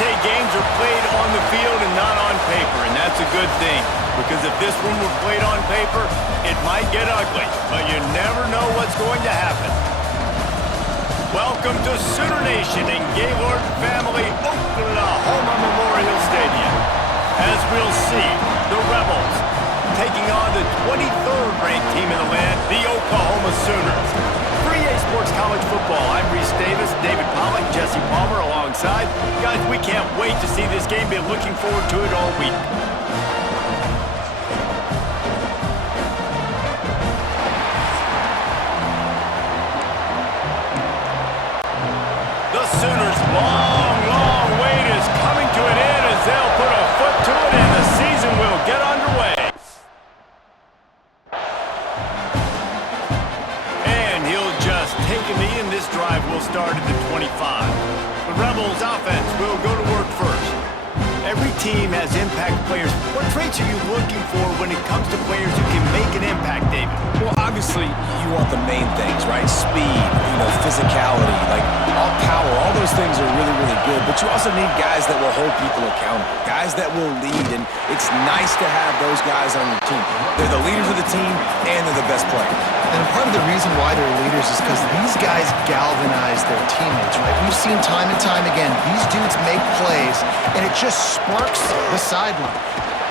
say games are played on the field and not on paper, and that's a good thing. Because if this one were played on paper, it might get ugly, but you never know what's going to happen. Welcome to Sooner Nation in Gaylord Family Oklahoma Memorial Stadium. As we'll see, the Rebels taking on the 23rd ranked team in the land, the Oklahoma Sooners. For EA Sports College Football, I'm Reese Davis, David Pollack, Jesse Palmer alongside. Guys, we can't wait to see this game. Been looking forward to it all week. The Sooners' long wait is coming to an end as they'll put a foot to it and the season will get underway. And he'll just take a knee and this drive will start at the 25. The Rebels offense will go to work first. Every team has impact players. What traits are you looking for when it comes to players who can make an impact, David? Well, obviously, you want the main things, right? Speed, physicality, all power, all those things are really, really good. But you also need guys that will hold people accountable, guys that will lead. And it's nice to have those guys on your team. They're the leaders of the team, and they're the best players. And part of the reason why they're leaders is because these guys galvanize their teammates, right? We've seen time and time again, these dudes make plays, and it just sparks the sideline.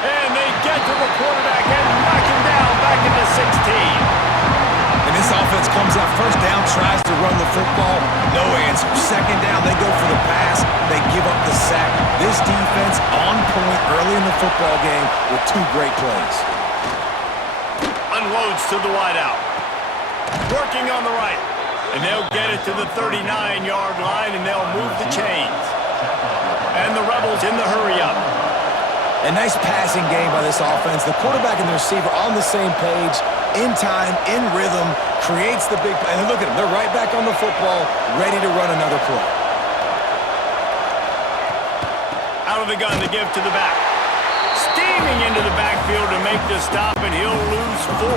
And they get to the quarterback and knock him down back into 16. And this offense comes out first down, tries to run the football, no answer. Second down, they go for the pass, they give up the sack. This defense on point early in the football game with two great plays. Unloads to the wideout. Working on the right. And they'll get it to the 39-yard line, and they'll move the chains. And the Rebels in the hurry-up. A nice passing game by this offense. The quarterback and the receiver on the same page, in time, in rhythm, creates the big play. And look at them. They're right back on the football, ready to run another play. Out of the gun to give to the back. Steaming into the backfield to make the stop, and he'll lose 4.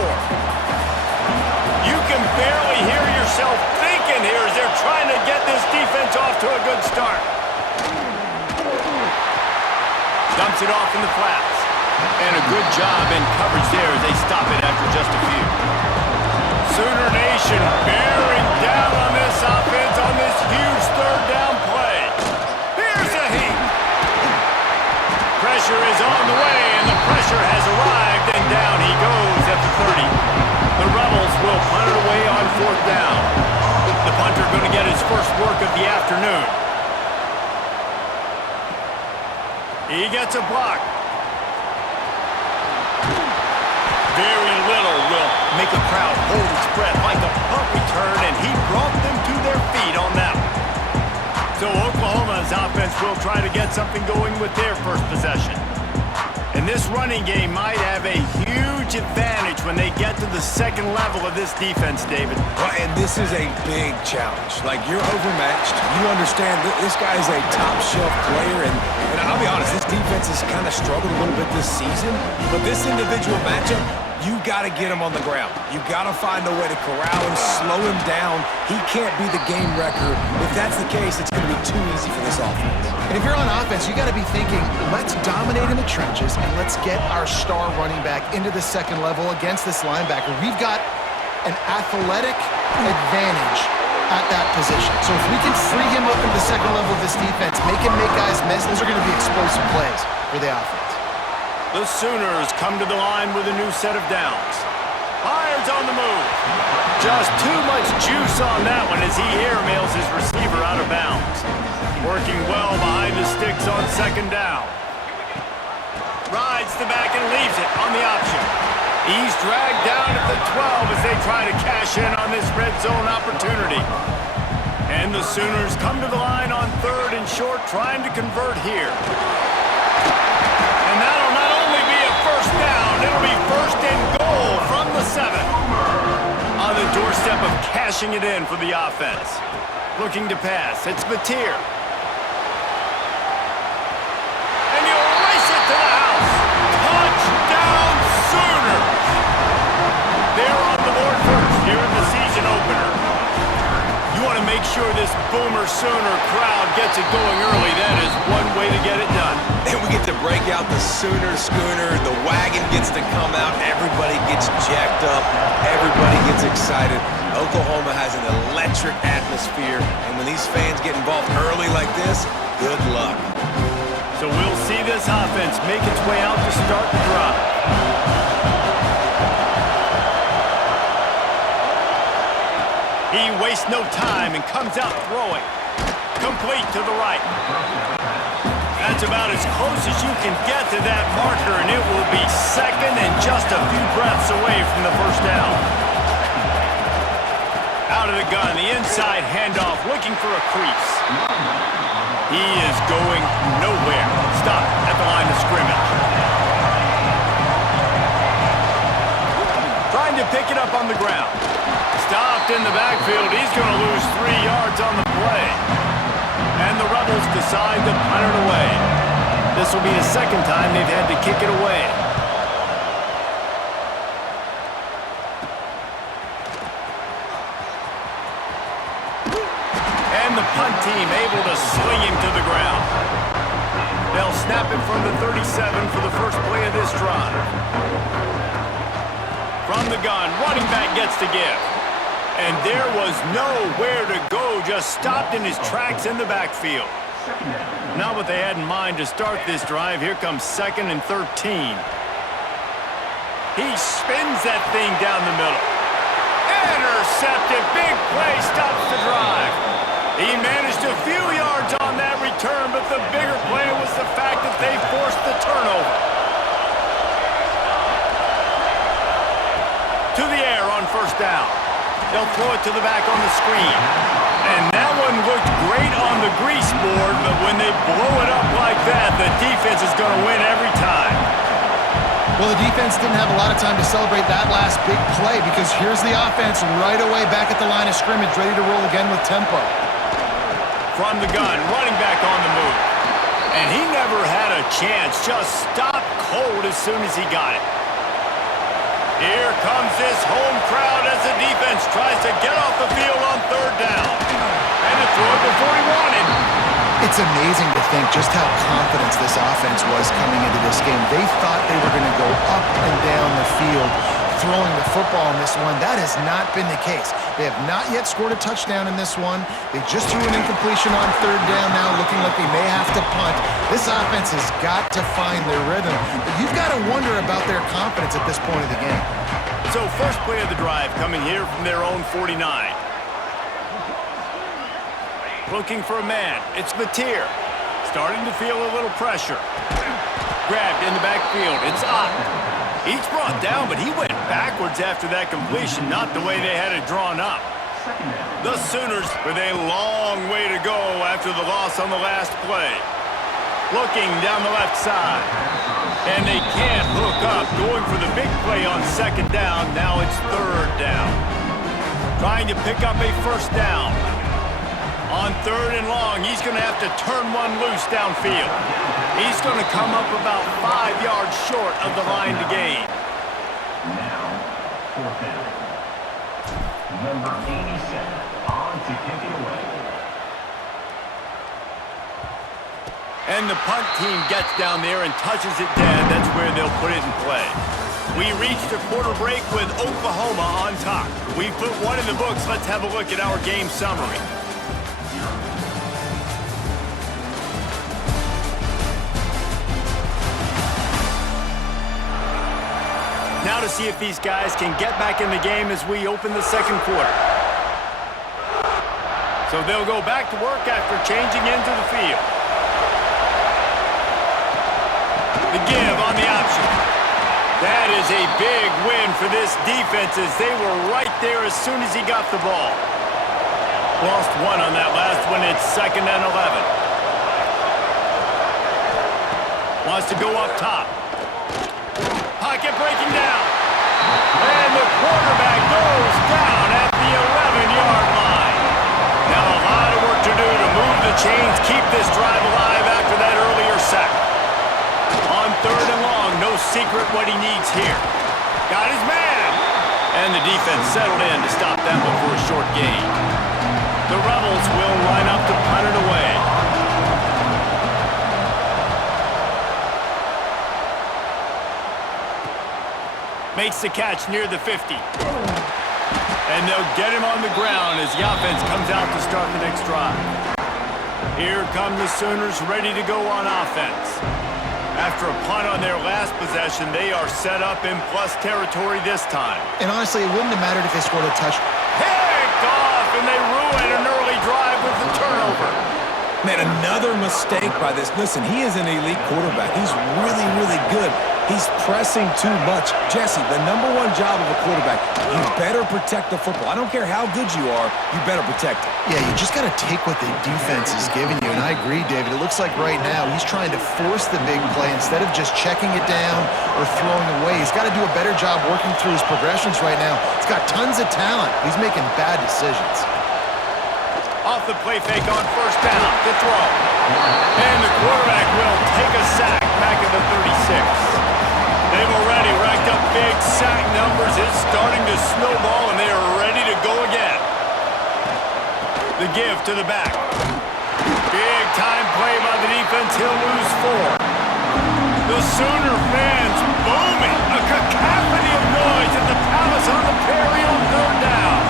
You can barely hear yourself thinking here as they're trying to get this defense off to a good start. Dumps it off in the flats. And a good job in coverage there as they stop it after just a few. Sooner Nation bearing down on this offense on this huge third down play. Here's a heat. Pressure is on the way, and the pressure has arrived, and down he goes at the 30. The Rebels will punt it away on 4th down. The punter going to get his first work of the afternoon. He gets a block. Very little will make a crowd hold its breath like a punt return, and he brought them to their feet on that one. So Oklahoma's offense will try to get something going with their first possession. And this running game might have a huge advantage when they get to the second level of this defense, David. Well, and this is a big challenge. You're overmatched. You understand this guy is a top-shelf player, and I'll be honest, this defense has kind of struggled a little bit this season, but this individual matchup, you got to get him on the ground. You got to find a way to corral him, slow him down. He can't be the game wrecker. If that's the case, it's going to be too easy for this offense. And if you're on offense, you got to be thinking, let's dominate in the trenches and let's get our star running back into the second level against this linebacker. We've got an athletic advantage at that position. So if we can free him up into the second level of this defense, make him make guys miss, those are going to be explosive plays for the offense. The Sooners come to the line with a new set of downs. Fires on the move. Just too much juice on that one as he airmails his receiver out of bounds. Working well behind the sticks on second down. Rides the back and leaves it on the option. He's dragged down at the 12 as they try to cash in on this red zone opportunity. And the Sooners come to the line on 3rd and short, trying to convert here. And that'll not only be a first down, it'll be 1st and goal from the 7. On the doorstep of cashing it in for the offense. Looking to pass, it's Batir. And you race it to the house. Touchdown Sooners! They're on the board first here in the season opener. You want to make sure this Boomer Sooner crowd gets it going early. That is one way to get it done. And we get to break out the Sooner Schooner. The wagon gets to come out. Everybody gets jacked up. Everybody gets excited. Oklahoma has an electric atmosphere. And when these fans get involved early like this, good luck. So we'll see this offense make its way out to start the drive. He wastes no time and comes out throwing. Complete to the right. That's about as close as you can get to that marker, and it will be second and just a few breaths away from the first down. Out of the gun, the inside handoff, looking for a crease. He is going nowhere. Stop at the line of scrimmage. Trying to pick it up on the ground. Stopped in the backfield. He's going to lose 3 yards on the play. And the Rebels decide to punt it away. This will be the second time they've had to kick it away. And the punt team able to sling him to the ground. They'll snap it from the 37 for the first play of this drive. From the gun, running back gets to give. And there was nowhere to go, just stopped in his tracks in the backfield. Not what they had in mind to start this drive. Here comes 2nd and 13. He spins that thing down the middle. Intercepted, big play, stops the drive. He managed a few yards on that return, but the bigger play was the fact that they forced the turnover. To the air on first down. They'll throw it to the back on the screen. And that one looked great on the grease board, but when they blow it up like that, the defense is going to win every time. Well, the defense didn't have a lot of time to celebrate that last big play because here's the offense right away back at the line of scrimmage, ready to roll again with tempo. From the gun, running back on the move. And he never had a chance, just stopped cold as soon as he got it. Here comes this home crowd as the defense tries to get off the field on third down. And to throw it before he wanted. It's amazing to think just how confident this offense was coming into this game. They thought they were going to go up and down the field throwing the football in this one. That has not been the case. They have not yet scored a touchdown in this one. They just threw an incompletion on third down now, looking like they may have to punt. This offense has got to find their rhythm. But you've got to wonder about their confidence at this point of the game. So first play of the drive coming here from their own 49. Looking for a man. It's Mateer. Starting to feel a little pressure. Grabbed in the backfield. It's Ott. He's brought down, but he went backwards after that completion, not the way they had it drawn up. The Sooners with a long way to go after the loss on the last play. Looking down the left side. And they can't hook up. Going for the big play on second down. Now it's third down. Trying to pick up a first down. On third and long, he's going to have to turn one loose downfield. He's going to come up about 5 yards short of the line to gain. Now, fourth down. Number 87 on to kick it away. And the punt team gets down there and touches it dead. That's where they'll put it in play. We reached a quarter break with Oklahoma on top. We've put one in the books. Let's have a look at our game summary. Now to see if these guys can get back in the game as we open the second quarter. So they'll go back to work after changing into the field. The give on the option. That is a big win for this defense as they were right there as soon as he got the ball. Lost one on that last one. It's 2nd and 11. Wants to go up top. Pocket breaking down. And the quarterback goes down at the 11-yard line. Now a lot of work to do to move the chains, keep this drive alive after that earlier sack. On third and long, no secret what he needs here. Got his man. And the defense settled in to stop that one for a short gain. The Rebels will line up to punt it away. Makes the catch near the 50. And they'll get him on the ground as the offense comes out to start the next drive. Here come the Sooners ready to go on offense. After a punt on their last possession, they are set up in plus territory this time. And honestly, it wouldn't have mattered if they scored a touchdown. Picked off, and they ruin an early drive with the turnover. Man, another mistake by this. Listen, he is an elite quarterback. He's really, really good. He's pressing too much. Jesse, the number one job of a quarterback, you better protect the football. I don't care how good you are, you better protect it. Yeah, you just got to take what the defense is giving you. And I agree, David. It looks like right now he's trying to force the big play instead of just checking it down or throwing away. He's got to do a better job working through his progressions right now. He's got tons of talent. He's making bad decisions. Off the play fake on first down to throw. And the quarterback will take a sack back at the 36. They've already racked up big sack numbers. It's starting to snowball, and they are ready to go again. The give to the back. Big time play by the defense. He'll lose 4. The Sooner fans booming. A cacophony of noise at the Palace on the Prairie on third down.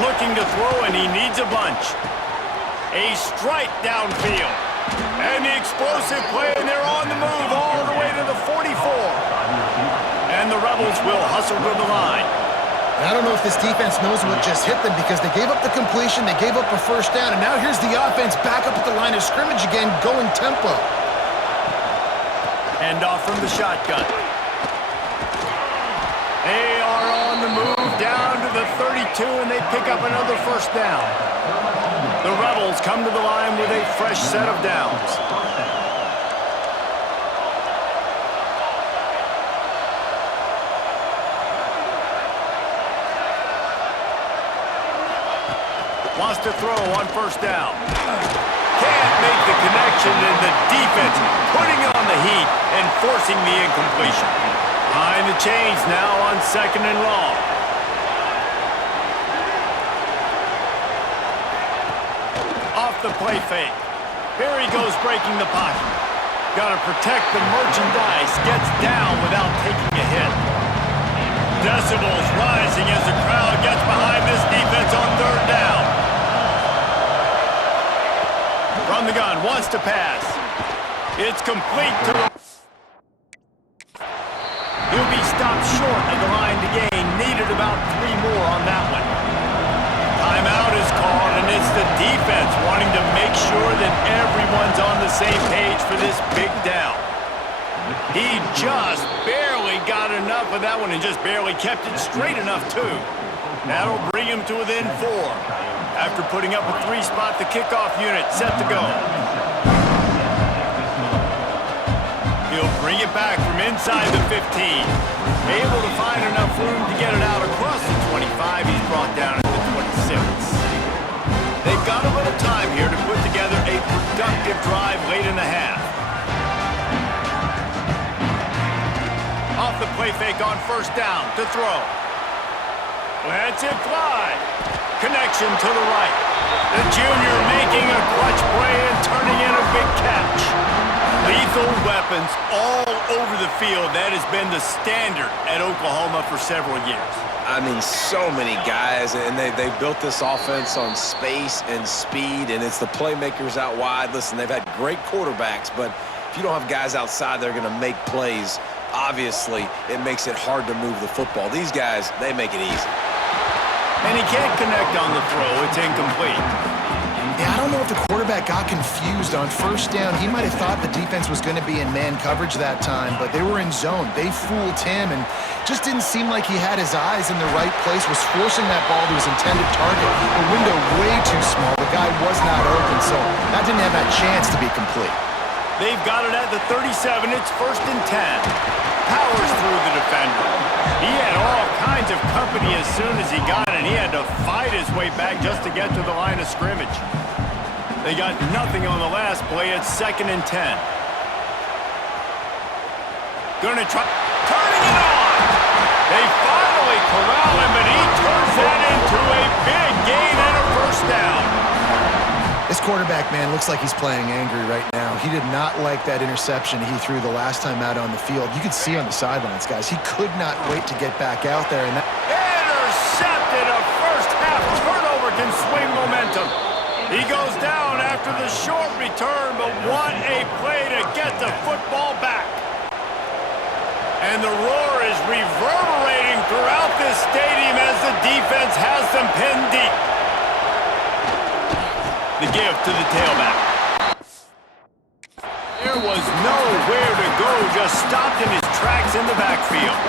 Looking to throw, and he needs a bunch. A strike downfield. And the explosive play, and they're on the move all the way to the 44. And the Rebels will hustle to the line. And I don't know if this defense knows what just hit them because they gave up the completion, they gave up a first down, and now here's the offense back up at the line of scrimmage again, going tempo. Hand off from the shotgun. They are on the move down to the 32, and they pick up another first down. The Rebels come to the line with a fresh set of downs. Wants to throw on first down. Can't make the connection, and the defense putting on the heat and forcing the incompletion. Behind the chains now on second and long. Off the play fake. Here he goes breaking the pocket. Got to protect the merchandise. Gets down without taking a hit. Decibels rising as the crowd gets behind this defense on third down. From the gun, wants to pass. It's complete to the... He'll be stopped short of the line to gain. Needed about 3 more on that one. Timeout is called, and it's the defense wanting to make sure that everyone's on the same page for this big down. He just barely got enough of that one and just barely kept it straight enough, too. That'll bring him to within 4. After putting up a 3-spot, the kickoff unit set to go. He'll bring it back from inside the 15. Able to find enough room to get it out across the 25. He's brought down at the 26. They've got a little time here to put together a productive drive late in the half. Off the play fake on first down to throw. Lets it fly. Connection to the right. The junior making a clutch play and turning in a big catch. Lethal weapons all over the field. That has been the standard at Oklahoma for several years. I mean, so many guys, and they built this offense on space and speed, and it's the playmakers out wide. Listen, they've had great quarterbacks, but if you don't have guys outside that are going to make plays, obviously it makes it hard to move the football. These guys, they make it easy. And he can't connect on the throw. It's incomplete. Yeah, I don't know if the quarterback got confused on first down. He might have thought the defense was going to be in man coverage that time, but they were in zone. They fooled him and just didn't seem like he had his eyes in the right place, was forcing that ball to his intended target. The window way too small. The guy was not open, so that didn't have that chance to be complete. They've got it at the 37. It's first and 10. Powers through the defender. He had all kinds of company as soon as he got it. He had to fight his way back just to get to the line of scrimmage. They got nothing on the last play. It's second and 10. Gonna try turning it on. They finally corral him, but he turns that into a big gain and a first down. This quarterback, man, looks like he's playing angry right now. He did not like that interception he threw the last time out on the field. You could see on the sidelines, guys. He could not wait to get back out there. And that intercepted. A first-half turnover can swing momentum. He goes down after the short return, but what a play to get the football back. And the roar is reverberating throughout this stadium as the defense has them pinned deep. The give to the tailback. There was nowhere to go, just stopped in his tracks in the backfield.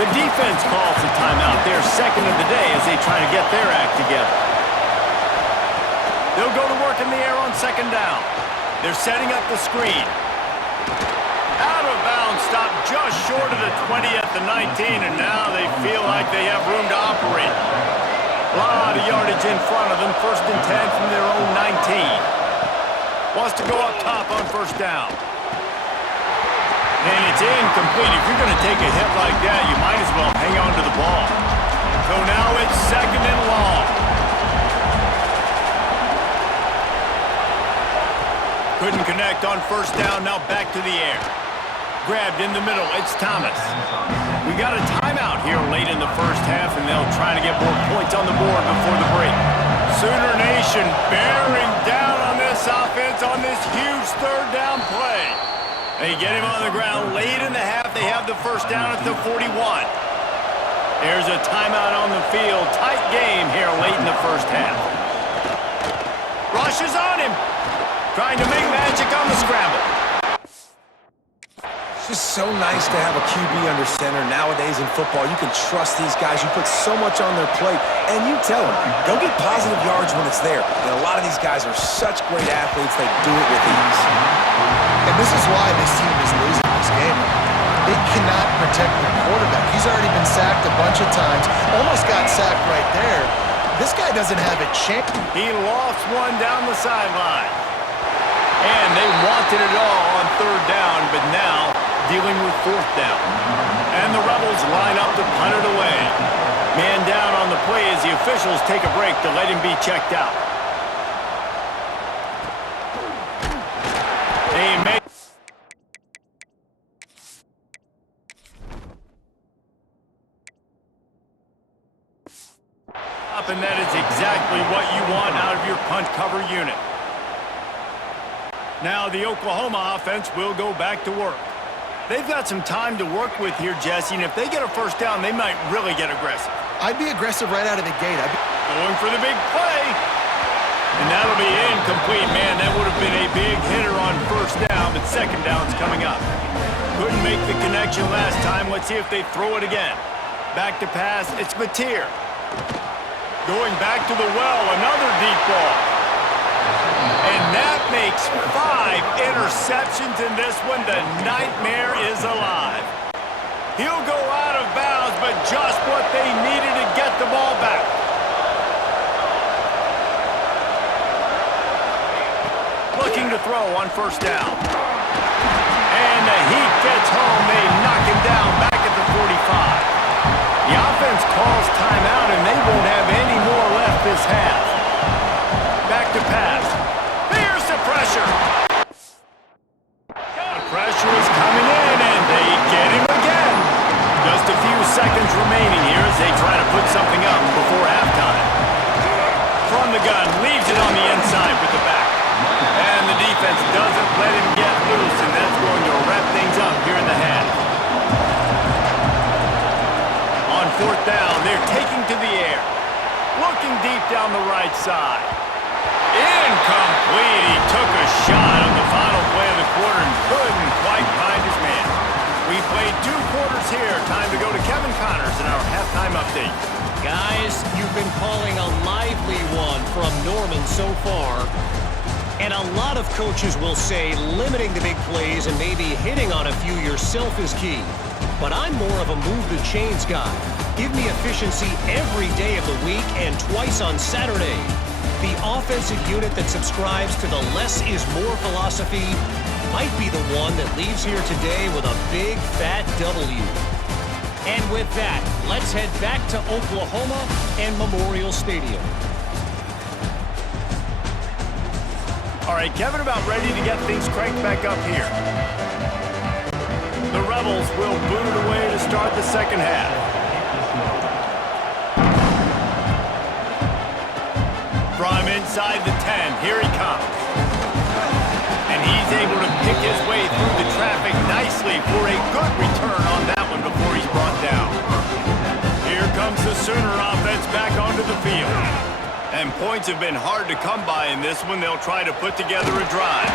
The defense calls the timeout, their second of the day as they try to get their act together. They'll go to work in the air on second down. They're setting up the screen. Out of bounds, stopped just short of the 20 at the 19, and now they feel like they have room to operate. A lot of yardage in front of them, first and 10 from their own 19. Wants to go up top on first down. And it's incomplete. If you're going to take a hit like that, you might as well hang on to the ball. So now it's second and long. Couldn't connect on first down, now back to the air. Grabbed in the middle, it's Thomas. We got a timeout here late in the first half, and they'll try to get more points on the board before the break. Sooner Nation bearing down on this offense on this huge third down play. They get him on the ground late in the half. They have the first down at the 41. There's a timeout on the field. Tight game here late in the first half. Rush is on him. Trying to make magic on the scramble. It's just so nice to have a QB under center. Nowadays in football, you can trust these guys. You put so much on their plate, and you tell them, go get positive yards when it's there. And a lot of these guys are such great athletes, they do it with ease. And this is why this team is losing this game. They cannot protect the quarterback. He's already been sacked a bunch of times. Almost got sacked right there. This guy doesn't have a chance. He lost one down the sideline. And they wanted it all on third down, but now dealing with fourth down. And the Rebels line up to punt it away. Man down on the play as the officials take a break to let him be checked out. They make up, and that is exactly what you want out of your punt cover unit. Now the Oklahoma offense will go back to work. They've got some time to work with here, Jesse, and if they get a first down, they might really get aggressive. I'd be aggressive right out of the gate. Going for the big play. And that'll be incomplete. Man, that would have been a big hitter on first down, but second down's coming up. Couldn't make the connection last time. Let's see if they throw it again. Back to pass. It's Mateer. Going back to the well, another deep ball. And that makes 5 interceptions in this one. The nightmare is alive. He'll go out of bounds, but just what they needed to get the ball back. Looking to throw on first down. And the heat gets home. They knock him down back at the 45. The offense calls timeout, and they won't have any more left this half. Back to pass. Here's the pressure. The pressure is coming in, and they get him again. Just a few seconds remaining here as they try to put something up before halftime. From the gun, leaves it on the inside with the back. And the defense doesn't let him get loose, and that's going to wrap things up here in the half. On fourth down, they're taking to the air. Looking deep down the right side. Incomplete. He took a shot on the final play of the quarter and couldn't quite find his man. We played 2 quarters here. Time to go to Kevin Connors in our halftime update. Guys, you've been calling a lively one from Norman so far. And a lot of coaches will say limiting the big plays and maybe hitting on a few yourself is key. But I'm more of a move the chains guy. Give me efficiency every day of the week and twice on Saturday. The offensive unit that subscribes to the less is more philosophy might be the one that leaves here today with a big fat W. And with that, let's head back to Oklahoma and Memorial Stadium. All right, Kevin, about ready to get things cranked back up here. The Rebels will boot it away to start the second half. From inside the 10, here he comes. And he's able to pick his way through the traffic nicely for a good return on that one before he's brought down. Here comes the Sooner offense back onto the field. And points have been hard to come by in this one. They'll try to put together a drive.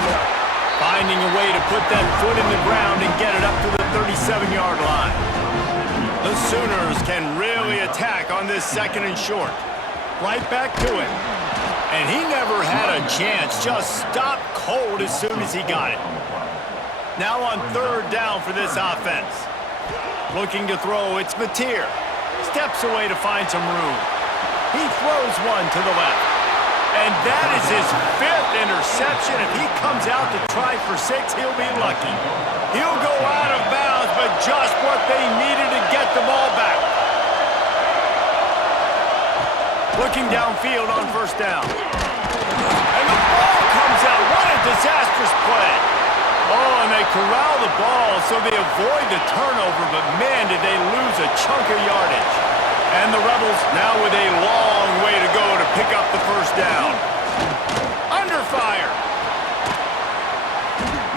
Finding a way to put that foot in the ground and get it up to the 37-yard line. The Sooners can really attack on this second and short. Right back to him. And he never had a chance. Just stopped cold as soon as he got it. Now on third down for this offense. Looking to throw, it's Mateer. Steps away to find some room. He throws one to the left. And that is his 5th interception. If he comes out to try for 6, he'll be lucky. He'll go out of bounds, but just what they needed to get the ball back. Looking downfield on first down. And the ball comes out. What a disastrous play. Oh, and they corral the ball so they avoid the turnover, but man, did they lose a chunk of yardage. And the Rebels now with a long way to go to pick up the first down. Under fire.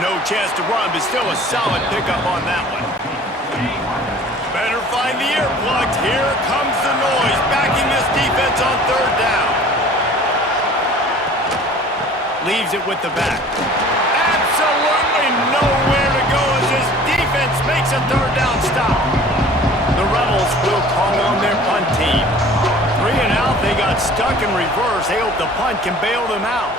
No chance to run, but still a solid pickup on that one. Better find the earplugs. Here comes the noise, backing this defense on third down. Leaves it with the back. Absolutely nowhere to go as this defense makes a third down stop. The Rebels will call on their punt team. 3 and out, they got stuck in reverse. They hope the punt can bail them out.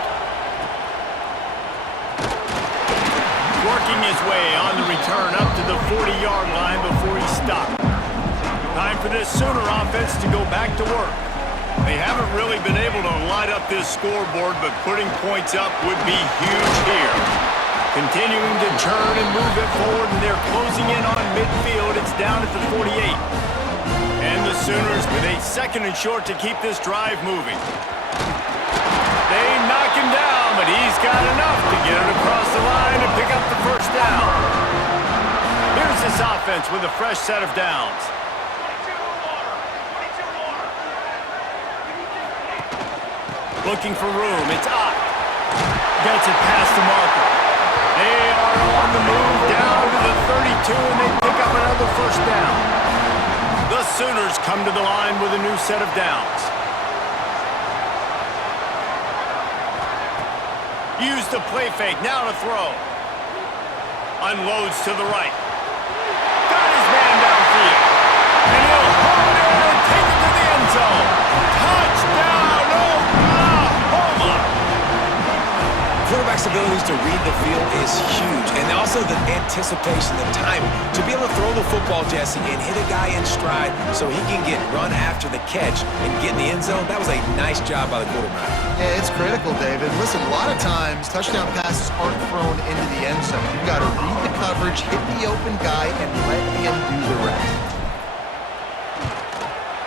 Working his way on the return up to the 40-yard line before he stopped. Time for this Sooner offense to go back to work. They haven't really been able to light up this scoreboard, but putting points up would be huge here. Continuing to churn and move it forward, and they're closing in on midfield. It's down at the 48. And the Sooners with a second and short to keep this drive moving. They knock him down, but he's got enough to get it across the line and pick up the first down. Here's this offense with a fresh set of downs. Looking for room, it's Ott. Gets it past the marker. They are on the move down to the 32, and they pick up another first down. The Sooners come to the line with a new set of downs. Use the play fake, now to throw. Unloads to the right. Got his man downfield. And he'll hold it and take it to the end zone. Touchdown, Oklahoma! Quarterback's abilities to read the field is huge, and also the anticipation, the timing. To be able to throw the football, Jesse, and hit a guy in stride so he can get run after the catch and get in the end zone, that was a nice job by the quarterback. Yeah, it's critical, David. Listen, a lot of times touchdown passes aren't thrown into the end zone. You've got to read the coverage, hit the open guy, and let him do the rest.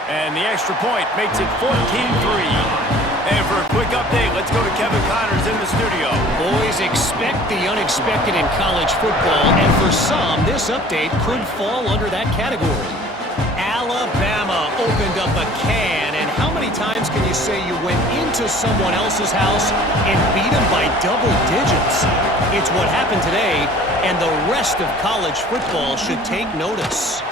And the extra point makes it 14-3. And for a quick update, let's go to Kevin Connors in the studio. Boys, expect the unexpected in college football, and for some, this update could fall under that category. Alabama opened up a can, and how many times can you say you went into someone else's house and beat them by double digits? It's what happened today, and the rest of college football should take notice.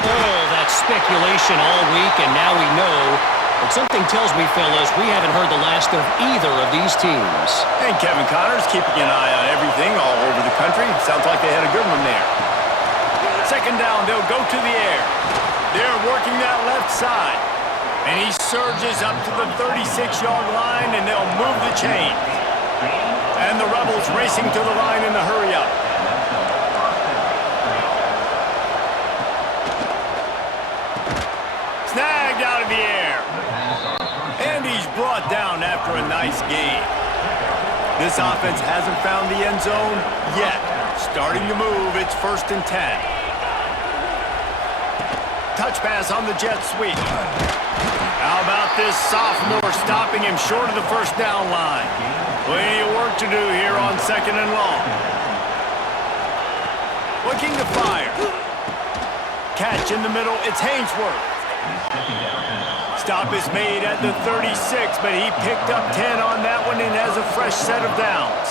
All that speculation all week, and now we know. But something tells me, fellas, we haven't heard the last of either of these teams. And Kevin Connors keeping an eye on everything all over the country. Sounds like they had a good one there. Second down, they'll go to the air. They're working that left side. And he surges up to the 36-yard line, and they'll move the chain. And the Rebels racing to the line in the hurry-up. Snagged out of the air. And he's brought down after a nice gain. This offense hasn't found the end zone yet. Starting to move, it's 1st and 10. touch pass on the jet sweep. How about this sophomore stopping him short of the first down line? Plenty of work to do here on 2nd and long. Looking to fire. Catch in the middle. It's Hainsworth. Stop is made at the 36, but he picked up 10 on that one and has a fresh set of downs.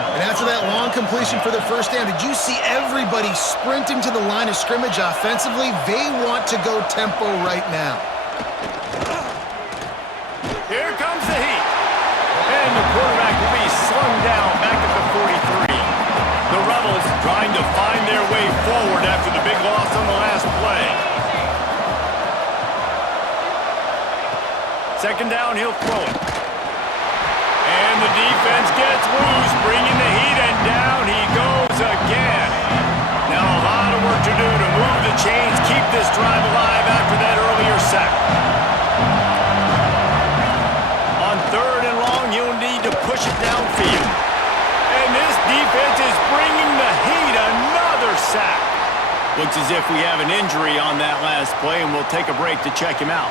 And after that long completion for the first down, did you see everybody sprinting to the line of scrimmage offensively? They want to go tempo right now. Here comes the heat. And the quarterback will be slung down back at the 43. The Rebels trying to find their way forward after the big loss on the last play. 2nd down, he'll throw it. And the defense gets loose, bringing the heat, and down he goes again. Now a lot of work to do to move the chains, keep this drive alive after that earlier sack. On 3rd and long, he'll need to push it downfield. And this defense is bringing the heat, another sack. Looks as if we have an injury on that last play, and we'll take a break to check him out.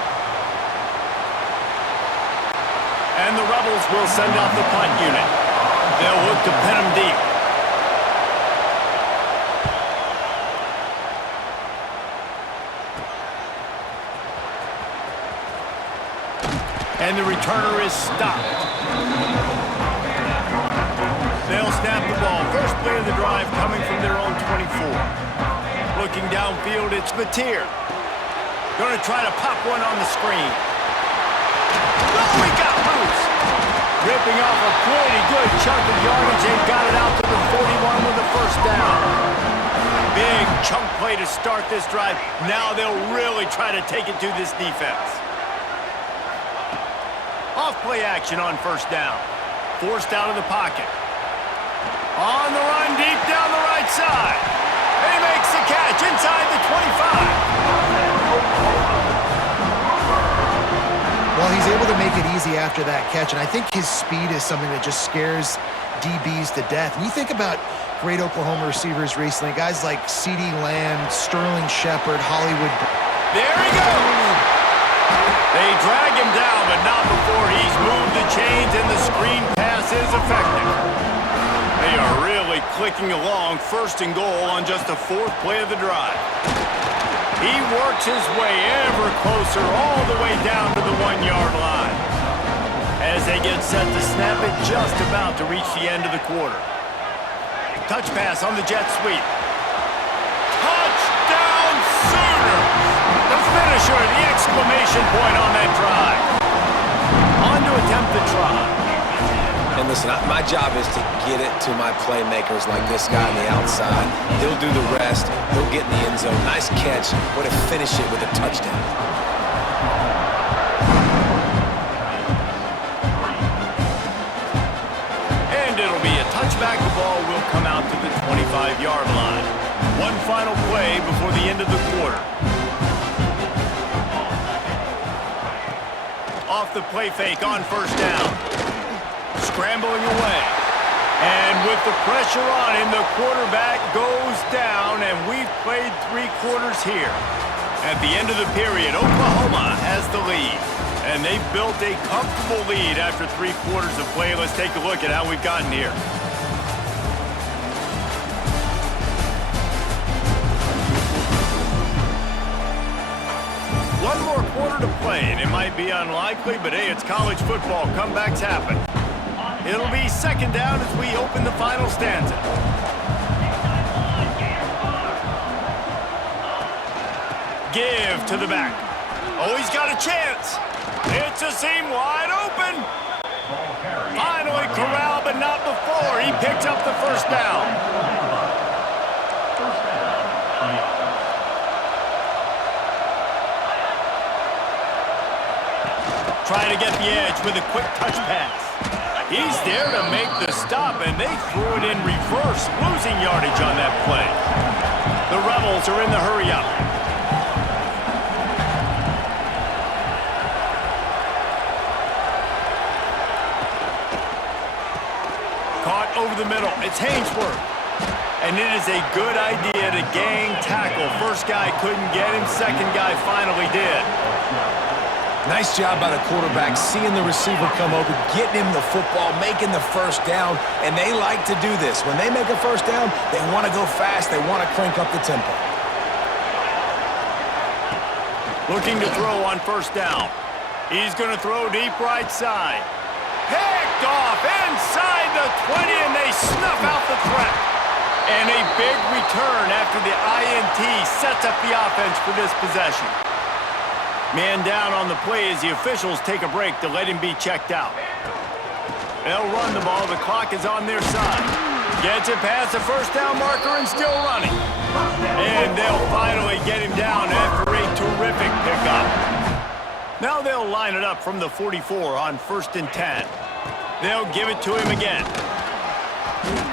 And the Rebels will send out the punt unit. They'll look to pin him deep. And the returner is stopped. They'll snap the ball. First play of the drive coming from their own 24. Looking downfield, it's Mateer. Going to try to pop one on the screen. Oh, he got loose. Ripping off a pretty good chunk of yardage. They got it out to the 41 with the first down. Big chunk play to start this drive. Now they'll really try to take it to this defense. Off play action on first down. Forced out of the pocket. On the run deep down the right side. And he makes the catch inside the 25. Well, he's able to make it easy after that catch, and I think his speed is something that just scares DBs to death. And you think about great Oklahoma receivers recently, guys like CeeDee Lamb, Sterling Shepard, Hollywood. There he goes! They drag him down, but not before he's moved the chains and the screen pass is effective. They are really clicking along, 1st and goal on just the 4th play of the drive. He works his way ever closer all the way down to the 1-yard line. As they get set to snap it, just about to reach the end of the quarter. Touch pass on the jet sweep. Touchdown Sooners! The finisher, the exclamation point on that drive. On to attempt the try. And listen, my job is to get it to my playmakers like this guy on the outside. He'll do the rest. He'll get in the end zone. Nice catch. Way to finish it with a touchdown. And it'll be a touchback. The ball will come out to the 25-yard line. One final play before the end of the quarter. Off the play fake on first down. Scrambling away. And with the pressure on him, the quarterback goes down, and we've played 3 quarters here. At the end of the period, Oklahoma has the lead. And they've built a comfortable lead after 3 quarters of play. Let's take a look at how we've gotten here. One more quarter to play, and it might be unlikely, but hey, it's college football. Comebacks happen. It'll be 2nd down as we open the final stanza. Give to the back. Oh, he's got a chance. It's a seam wide open. Finally corralled, but not before. He picks up the first down. Trying to get the edge with a quick touch pass. He's there to make the stop, and they threw it in reverse, losing yardage on that play. The Rebels are in the hurry-up. Caught over the middle. It's Hainsworth. And it is a good idea to gang tackle. First guy couldn't get him, second guy finally did. Nice job by the quarterback, seeing the receiver come over, getting him the football, making the first down, and they like to do this. When they make a first down, they want to go fast, they want to crank up the tempo. Looking to throw on first down. He's going to throw deep right side. Picked off inside the 20, and they snuff out the threat. And a big return after the INT sets up the offense for this possession. Man down on the play as the officials take a break to let him be checked out. They'll run the ball. The clock is on their side. Gets it past the first down marker and still running. And they'll finally get him down after a terrific pickup. Now they'll line it up from the 44 on 1st and 10. They'll give it to him again.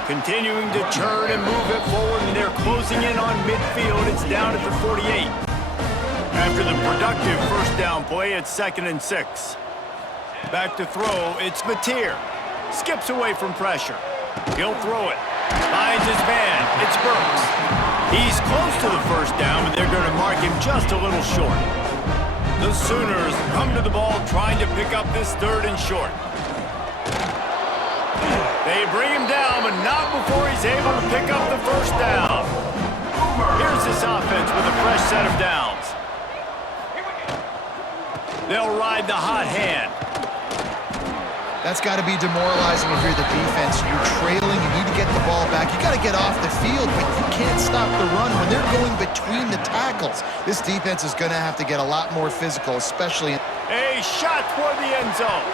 Continuing to turn and move it forward, and they're closing in on midfield. It's down at the 48. After the productive first down play, it's 2nd and 6. Back to throw, it's Mateer. Skips away from pressure. He'll throw it. Finds his man, it's Burks. He's close to the first down, but they're going to mark him just a little short. The Sooners come to the ball trying to pick up this 3rd and short. They bring him down, but not before he's able to pick up the first down. Here's this offense with a fresh set of downs. They'll ride the hot hand. That's got to be demoralizing if you're the defense. You're trailing, you need to get the ball back. You got to get off the field, but you can't stop the run when they're going between the tackles. This defense is going to have to get a lot more physical, especially... A shot toward the end zone.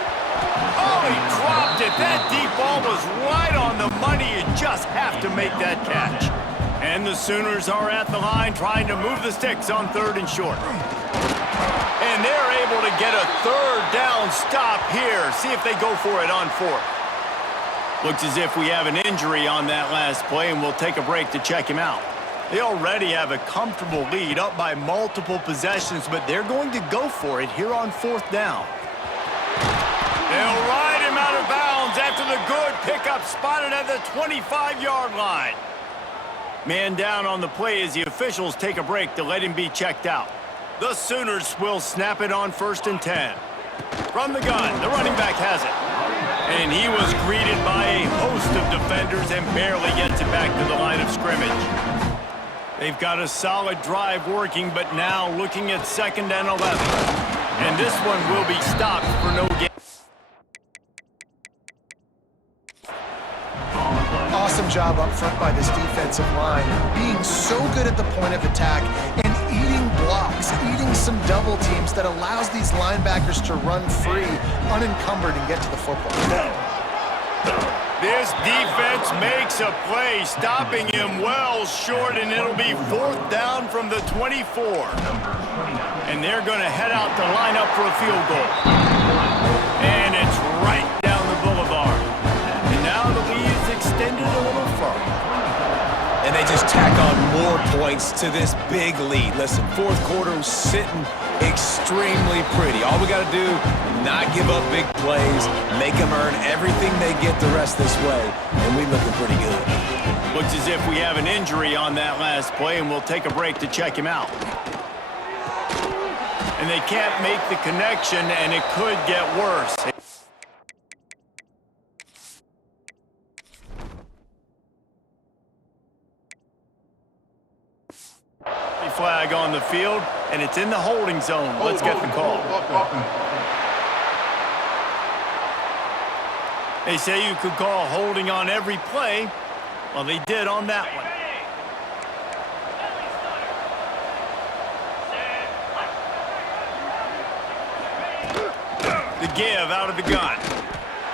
Oh, he dropped it. That deep ball was right on the money. You just have to make that catch. And the Sooners are at the line trying to move the sticks on 3rd and short. And they're able to get a 3rd down stop here. See if they go for it on 4th. Looks as if we have an injury on that last play, and we'll take a break to check him out. They already have a comfortable lead, up by multiple possessions, but they're going to go for it here on 4th down. They'll ride him out of bounds after the good pickup spotted at the 25-yard line. Man down on the play as the officials take a break to let him be checked out. The Sooners will snap it on 1st and 10. From the gun, the running back has it. And he was greeted by a host of defenders and barely gets it back to the line of scrimmage. They've got a solid drive working, but now looking at 2nd and 11. And this one will be stopped for no gain. Awesome job up front by this defensive line, being so good at the point of attack and eating blocks, eating some double teams that allows these linebackers to run free, unencumbered, and get to the football. This defense makes a play, stopping him well short, and it'll be 4th down from the 24. And they're going to head out to line up for a field goal. And it's right down the boulevard. And now the lead is extended a little further. And they just tack on more points to this big lead. Listen, 4th quarter sitting extremely pretty. All we got to do, not give up big plays, make them earn everything they get the rest this way, and we looking pretty good. Looks as if we have an injury on that last play, and we'll take a break to check him out. And they can't make the connection, and it could get worse. Flag on the field, and it's in the holding zone. Let's get the call. They say you could call holding on every play. Well, they did on that one. The give out of the gun.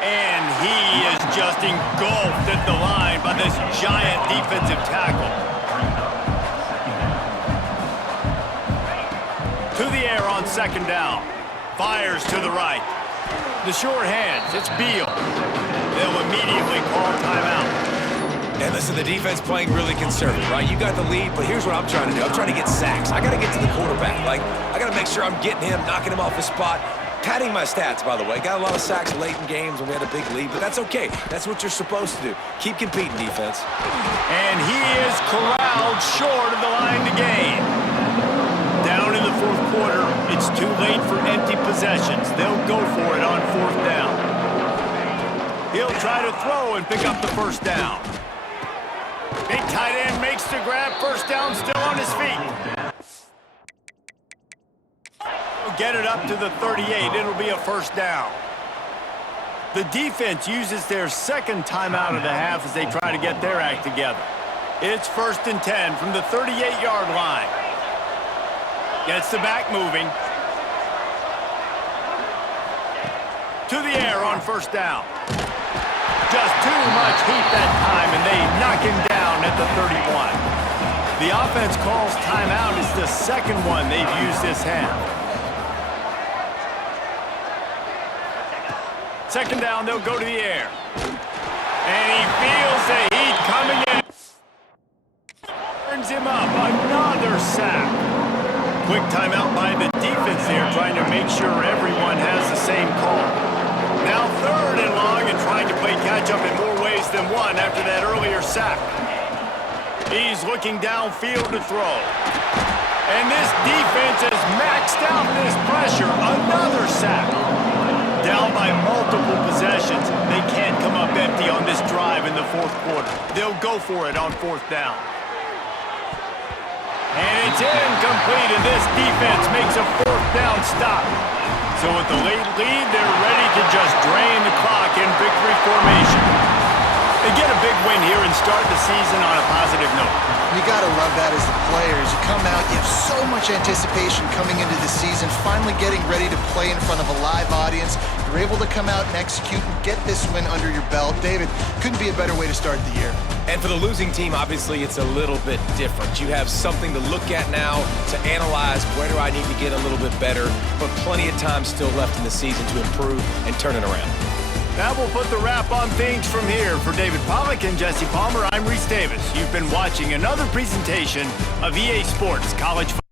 And he is just engulfed at the line by this giant defensive tackle. To the air on 2nd down. Fires to the right. The short hands, it's Beal. They'll immediately call timeout. And listen, the defense playing really conservative, right? You got the lead, but here's what I'm trying to do. I'm trying to get sacks. I got to get to the quarterback. Like, I got to make sure I'm getting him, knocking him off the spot, padding my stats, by the way. Got a lot of sacks late in games when we had a big lead, but that's okay. That's what you're supposed to do. Keep competing, defense. And he is corralled short of the line to gain. Down in the fourth quarter, it's too late for empty possessions. They'll go for it on fourth down. He'll try to throw and pick up the first down. Big tight end makes the grab. First down, still on his feet. Get it up to the 38. It'll be a first down. The defense uses their second timeout of the half as they try to get their act together. It's 1st and 10 from the 38-yard line. Gets the back moving. To the air on first down. Just too much heat that time, and they knock him down at the 31. The offense calls timeout. It's the second one they've used this half. Second down, they'll go to the air. And he feels the heat coming in. Turns him up. Another sack. Quick timeout by the defense there, trying to make sure everyone has the same call. Now 3rd and long and trying to play catch-up in more ways than one after that earlier sack. He's looking downfield to throw. And this defense has maxed out this pressure. Another sack. Down by multiple possessions. They can't come up empty on this drive in the fourth quarter. They'll go for it on fourth down. And it's incomplete, and this defense makes a fourth down stop. So with the late lead, they're ready to just drain the clock in victory formation. They get a big win here and start the season on a positive note. You got to love that as the players. You come out, you have so much anticipation coming into the season, finally getting ready to play in front of a live audience. You're able to come out and execute and get this win under your belt. David, couldn't be a better way to start the year. And for the losing team, obviously, it's a little bit different. You have something to look at now to analyze where do I need to get a little bit better, but plenty of time still left in the season to improve and turn it around. That will put the wrap on things from here. For David Pollack and Jesse Palmer, I'm Reese Davis. You've been watching another presentation of EA Sports College Football.